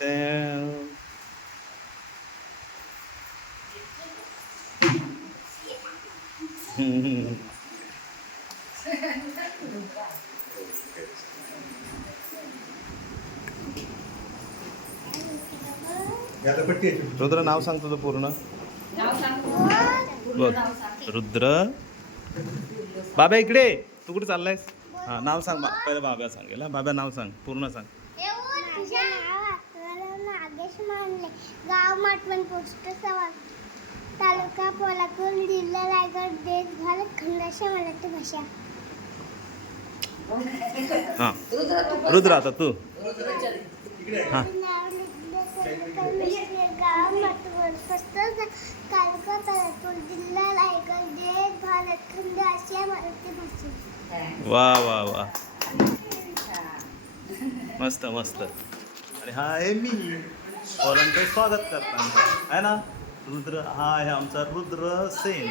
ते रुद्र नाव सांग तुझं पूर्ण. बघ रुद्र. बाबा इकडे, तू कुठे चाललायस? हा नाव सांग. पहिले बाब्या सांगेल. बाब्या नाव सांग, पूर्ण सांग. नागेश मानले, गाव माटवण, पोस्ट सवाल, तालुका पोलादपूर, जिल्हा रायगड, देश भारत, खंडाशी मराठी भाषा. हा रुद्र आता तू. हा गाव माटवण, पोस्ट तालुका पोलादपूर, जिल्हा रायगड, देश भारत, खंडाशी मराठी भाषा. वा वा वा, मस्त मस्त. आणि हा आहे मी, पोरांचं स्वागत करताना आहे ना. रुद्र हा आहे आमचा रुद्र सेन.